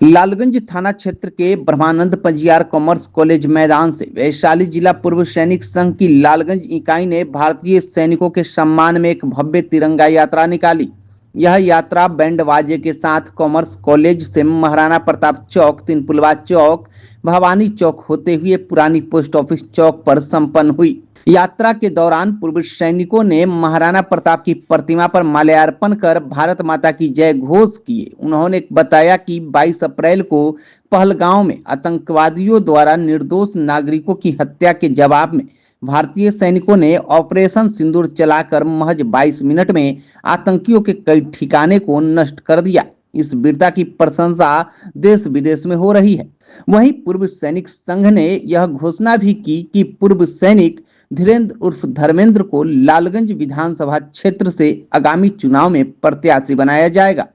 लालगंज थाना क्षेत्र के ब्रह्मानंद पंजियार कॉमर्स कॉलेज मैदान से वैशाली जिला पूर्व सैनिक संघ की लालगंज इकाई ने भारतीय सैनिकों के सम्मान में एक भव्य तिरंगा यात्रा निकाली। यह यात्रा बैंड बाजे के साथ कॉमर्स कॉलेज से महाराणा प्रताप चौक, तीनपुलवा चौक, भवानी चौक होते हुए पुरानी पोस्ट ऑफिस चौक पर संपन्न हुई। यात्रा के दौरान पूर्व सैनिकों ने महाराणा प्रताप की प्रतिमा पर माल्यार्पण कर भारत माता की जय घोष किए। उन्होंने बताया कि 22 अप्रैल को पहलगांव में आतंकवादियों द्वारा निर्दोष नागरिकों की हत्या के जवाब में भारतीय सैनिकों ने ऑपरेशन सिंदूर चलाकर महज 22 मिनट में आतंकियों के कई ठिकाने को नष्ट कर दिया। इस वीरता की प्रशंसा देश विदेश में हो रही है। वहीं पूर्व सैनिक संघ ने यह घोषणा भी की कि पूर्व सैनिक धीरेन्द्र उर्फ धर्मेंद्र को लालगंज विधानसभा क्षेत्र से आगामी चुनाव में प्रत्याशी बनाया जाएगा,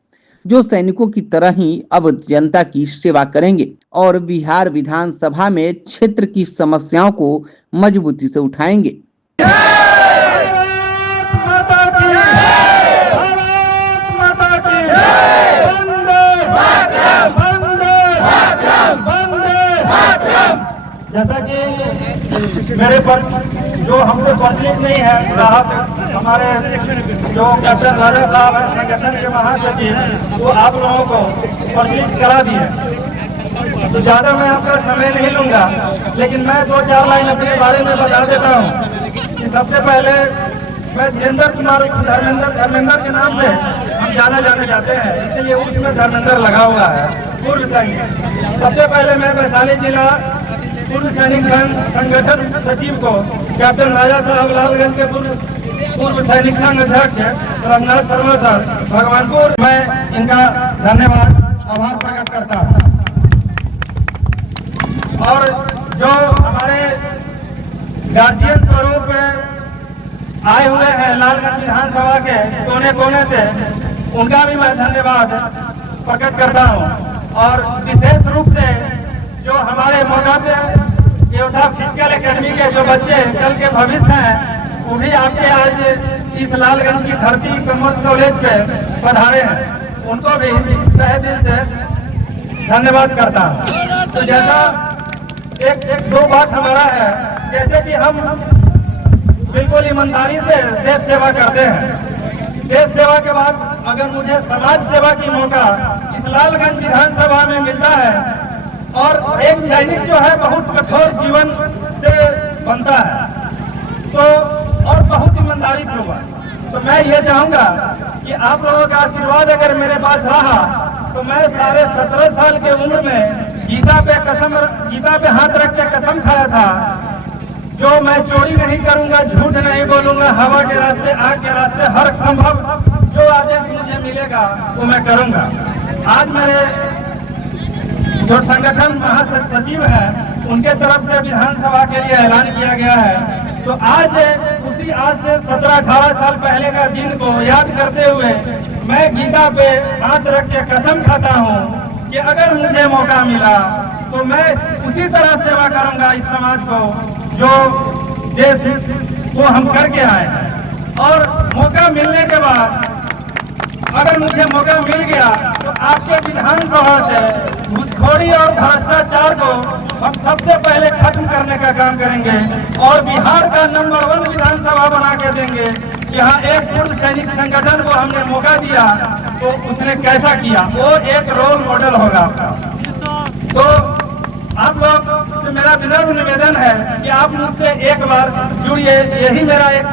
जो सैनिकों की तरह ही अब जनता की सेवा करेंगे और बिहार विधानसभा में क्षेत्र की समस्याओं को मजबूती से उठाएंगे। जैसा कि मेरे पर जो हमसे परिचित नहीं है साहब, हमारे जो कैप्टन राजा साहब हैं संगठन के महासचिव, वो आप लोगों को परिचित करा दिए, तो ज़्यादा मैं आपका समय नहीं लूँगा। लेकिन मैं 2-4 लाइन अपने बारे में बता देता हूँ कि सबसे पहले मैं धीरेन्द्र कुमार धर्मेंद्र के नाम से हम ज़्यादा जाने जाते हैं, इसीलिए उसमें धर्मेंद्र लगा हुआ है। पूर्व सैनिक, सबसे पहले मैं वैशाली जिला पूर्व सैनिक संगठन सचिव को कैप्टन राजा साहब लालगंज के पूर्व सैनिक संघ अध्यक्ष रंगनाथ शर्मा सर भगवानपुर, मैं इनका धन्यवाद आभार प्रकट करता हूँ। और जो हमारे गार्जियन स्वरूप आए हुए हैं लालगंज विधानसभा के कोने कोने से, उनका भी मैं धन्यवाद प्रकट करता हूँ। और विशेष रूप से जो हमारे मौका पे योद्धा फिजिकल एकेडमी के जो बच्चे कल के भविष्य हैं, वो भी आपके आज इस लालगंज की धरती कॉमर्स कॉलेज पे पधारे हैं, उनको भी तहे दिल से धन्यवाद करता हूँ। तो जैसा एक दो बात हमारा है, जैसे कि हम बिल्कुल ईमानदारी से देश सेवा करते हैं, देश सेवा के बाद अगर मुझे समाज सेवा की मौका इस लालगंज विधानसभा में मिलता है, और एक सैनिक जो है बहुत कठोर जीवन से बनता है, तो और बहुत ईमानदारी पूर्वक, तो मैं ये चाहूँगा कि आप लोगों का आशीर्वाद अगर मेरे पास रहा तो मैं साढ़े 17 साल के उम्र में गीता पे हाथ रख के कसम खाया था, जो मैं चोरी नहीं करूँगा, झूठ नहीं बोलूँगा, हवा के रास्ते, आग के रास्ते, हर संभव जो आदेश मुझे मिलेगा वो मैं करूँगा। आज मेरे जो संगठन महासचिव है, उनके तरफ से विधानसभा के लिए ऐलान किया गया है, तो आज से 17-18 साल पहले का दिन को याद करते हुए मैं गीता पे हाथ रख के कसम खाता हूँ कि अगर मुझे मौका मिला तो मैं उसी तरह सेवा करूँगा इस समाज को जो देश को हम करके आए हैं। और मौका मिलने के बाद अगर मुझे मौका मिल गया तो आपके विधानसभा से घूसखोरी और भ्रष्टाचार को हम सबसे पहले खत्म करने का काम करेंगे और बिहार का नंबर 1 विधानसभा बना के देंगे। यहाँ एक पूर्व सैनिक संगठन को हमने मौका दिया तो उसने कैसा किया, वो एक रोल मॉडल होगा। तो आप लोग से मेरा विनम्र निवेदन है कि आप मुझसे एक बार जुड़िए, यही मेरा एक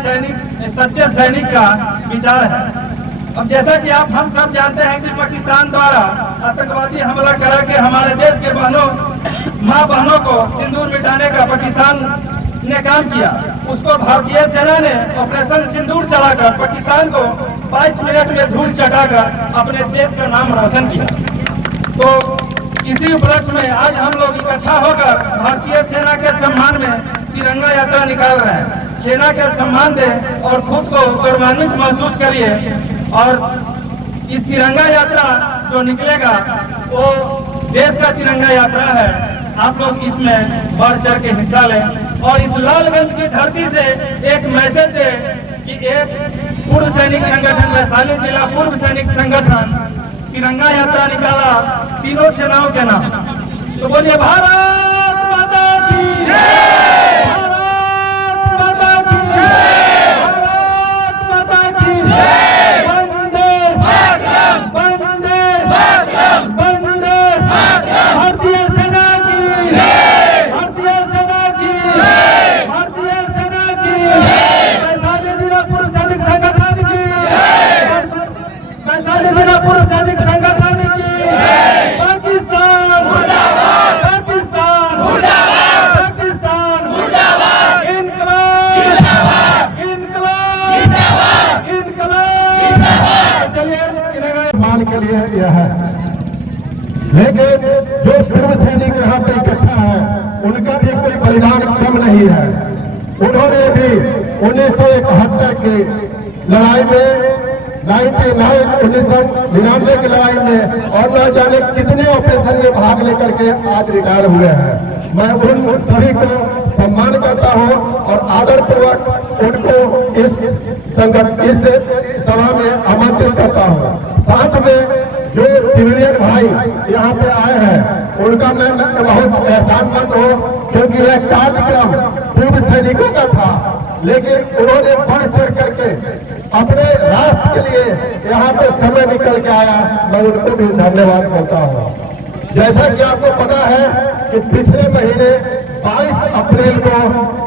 सच्चे सैनिक का विचार है। अब जैसा कि आप हम सब जानते हैं कि पाकिस्तान द्वारा आतंकवादी हमला करा के हमारे देश के माँ बहनों को सिंदूर मिटाने का पाकिस्तान ने काम किया, उसको भारतीय सेना ने ऑपरेशन सिंदूर चलाकर पाकिस्तान को 22 मिनट में धूल चटाकर अपने देश का नाम रोशन किया। तो इसी उपलक्ष्य में आज हम लोग इकट्ठा होकर भारतीय सेना के सम्मान में तिरंगा यात्रा निकाल रहे हैं। सेना के सम्मान दें और खुद को गौरवान्वित महसूस करिए। और इस तिरंगा यात्रा जो निकलेगा वो देश का तिरंगा यात्रा है। आप लोग इसमें बढ़ चढ़ के हिस्सा लें और इस लालगंज की धरती से एक मैसेज दें कि एक पूर्व सैनिक संगठन, वैशाली जिला पूर्व सैनिक संगठन तिरंगा यात्रा निकाला तीनों सेनाओं के नाम। तो बोलिए भारत माता की जय, भारत माता की जय, भारत माता की जय, वंदे मातरम, वंदे मातरम, वंदे मातरम, भारतीय सेना की जय, भारतीय सेना की जय, भारतीय सेना की जय, वैशाली जिला पूर्व सैनिक संगठन की जय, वैशाली जिला पूर्व सैनिक संगठन की जय, पाकिस्तान मुर्दाबाद, पाकिस्तान मुर्दाबाद, पाकिस्तान मुर्दाबाद, इनकलाब जिंदाबाद, इनकलाब जिंदाबाद, इनकलाब जिंदाबाद। चलिए मान के लिए यह है, लेकिन जो पूर्व सैनिक यहाँ पे इकट्ठा है उनका भी कोई बलिदान कम नहीं है। उन्होंने भी 1971 की लड़ाई में 1999 की लड़ाई में और न जाने कितने ऑपरेशन में भाग लेकर के आज रिटायर हुए हैं। मैं उन सभी को सम्मान करता हूं और आदर पूर्वक उनको इस सभा में आमंत्रित करता हूं। साथ में जो सिविलियन भाई यहाँ पे आए हैं उनका मैं बहुत एहसानमंद हूँ, क्योंकि यह कार्यक्रम पूर्व सैनिकों का था, लेकिन उन्होंने बढ़ चढ़ करके अपने राष्ट्र के लिए यहाँ पे समय निकल के आया। मैं उनको भी धन्यवाद करता हूँ। जैसा कि आपको पता है कि पिछले महीने 22 अप्रैल को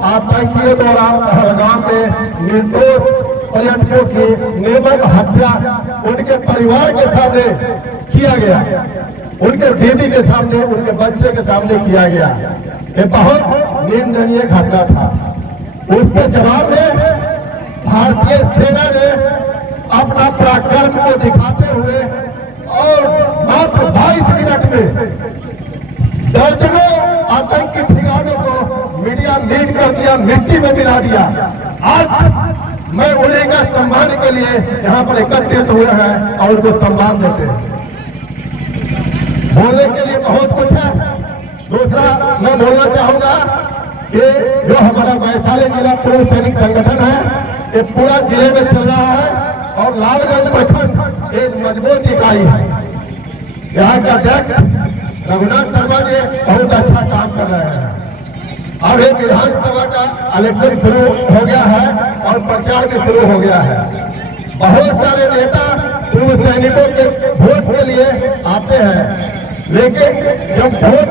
आतंकियों द्वारा पहलगाम में निर्दोष पर्यटकों की निर्मम हत्या उनके परिवार के सामने किया गया, उनके बेटी के सामने, उनके बच्चे के सामने किया गया। ये बहुत निंदनीय घटना था। उसके जवाब में भारतीय सेना ने अपना पराक्रम को दिखाते हुए और मात्र 22 मिनट में दर्जनों आतंकी ठिकानों को मीडिया लीड कर दिया, मिट्टी में मिला दिया। आज मैं उन्हीं का सम्मान के लिए यहाँ पर एकत्रित हुए हैं और उनको सम्मान देते हैं। बोलने के लिए बहुत कुछ है। दूसरा मैं बोलना चाहूंगा कि जो हमारा वैशाली जिला पूर्व सैनिक संगठन है, ये पूरा जिले में चल रहा है और लालगंज प्रखंड एक मजबूत इकाई है। यहाँ के अध्यक्ष रघुनाथ शर्मा जी बहुत अच्छा काम कर रहे हैं। अब एक विधानसभा का इलेक्शन शुरू हो गया है और प्रचार भी शुरू हो गया है। बहुत सारे नेता पूर्व सैनिकों के वोट के लिए आते हैं, लेकिन जब वोट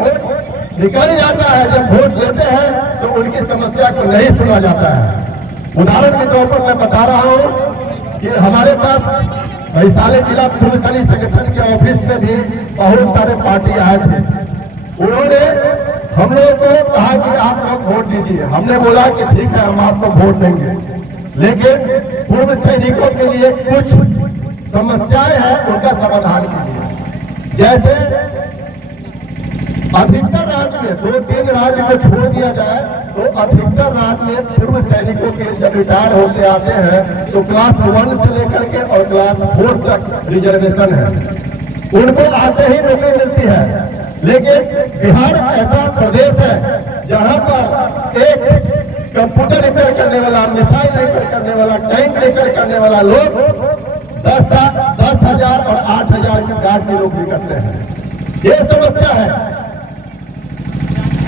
निकल जाता है, जब वोट लेते हैं तो उनकी समस्या को नहीं सुना जाता है। उदाहरण के तौर पर मैं बता रहा हूँ कि हमारे पास वैशाली जिला पूर्व सैनिक संगठन के ऑफिस में भी बहुत सारे पार्टी आए थे। उन्होंने हम लोग को कहा कि आप लोग वोट दीजिए। हमने बोला कि ठीक है, हम आपको वोट देंगे, लेकिन पूर्व सैनिकों के लिए कुछ समस्याएं हैं, उनका समाधान कीजिए। जैसे अधिकतर राज्य में 2-3 राज्य को छोड़ दिया जाए तो अधिकतर राज्य में पूर्व सैनिकों के जब रिटायर होते आते हैं तो क्लास 1 से लेकर के और क्लास 4 तक रिजर्वेशन है, उनको आते ही नौकरी मिलती है। लेकिन बिहार ऐसा प्रदेश है जहां पर एक कंप्यूटर रिपेयर करने वाला, मिसाइल रिपेयर करने वाला, टैंक रिपेयर करने वाला लोग 10,000 और 8,000 की गार्ड की नौकरी करते हैं। ये समस्या है।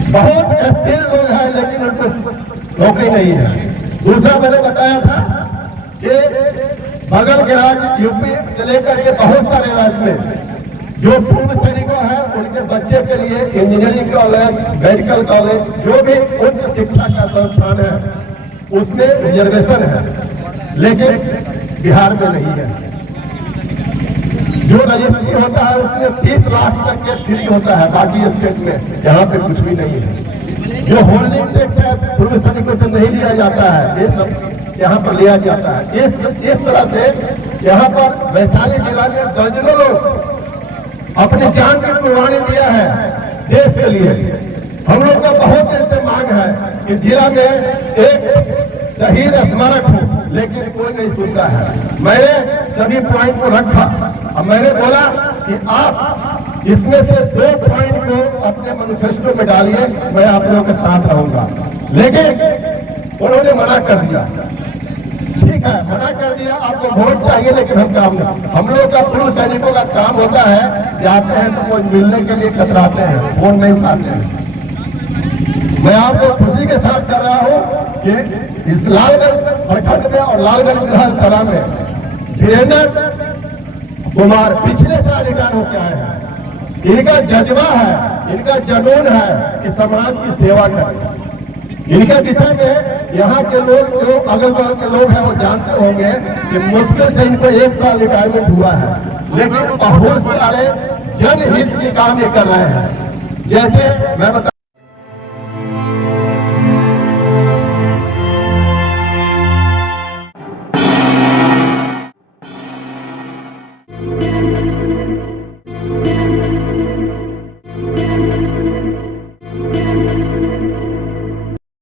बहुत स्किल लोग हैं लेकिन उनको नौकरी नहीं है। दूसरा मैंने बताया था कि बगल के राज्य यूपी से लेकर के बहुत सारे राज्य में जो पूर्व सैनिकों हैं उनके बच्चे के लिए इंजीनियरिंग कॉलेज, मेडिकल कॉलेज, जो भी उच्च शिक्षा का संस्थान है उसमें रिजर्वेशन है, लेकिन बिहार में नहीं है। जो रजिस्ट्री होता है उसमें 30 लाख तक के फ्री होता है, बाकी स्टेट में यहाँ पे कुछ भी नहीं है। जो होल्डिंग टैक्स है पूर्व सैनिकों से नहीं लिया जाता है, ये सब यहाँ पर लिया जाता है। इस तरह से यहाँ पर वैशाली जिला में दर्जनों लोग अपनी जान की कुर्बानी दिया है देश के लिए। हम लोग का बहुत देर से मांग है कि जिला में एक शहीद स्मारक हो, लेकिन कोई नहीं सुनता है। मैंने सभी पॉइंट को रखा और मैंने बोला कि आप इसमें से 2 पॉइंट को अपने मैनिफेस्टो में डालिए, मैं आप लोगों के साथ रहूंगा, लेकिन उन्होंने मना कर दिया। ठीक है, मना कर दिया, आपको वोट चाहिए लेकिन हम काम नहीं। हम लोग का पूर्व सैनिकों का काम होता है, जाते हैं तो कोई मिलने के लिए कतराते हैं, फोन नहीं उठाते हैं। मैं आपको खुशी के साथ कर रहा हूं कि इस लालगंज प्रखंड में और लालगंज विधानसभा में धीरेन्द्र कुमार पिछले साल रिटायर होकर आए हैं। इनका जज्बा है, इनका जुनून है कि समाज की सेवा करें। इनके विषय में यहाँ के लोग, जो अगल बगल के लोग हैं, वो जानते होंगे कि मुश्किल से इनको 1 साल रिटायरमेंट हुआ है, लेकिन बहुत सारे जनहित के काम ये कर रहे हैं। जैसे मैं बता Thank you.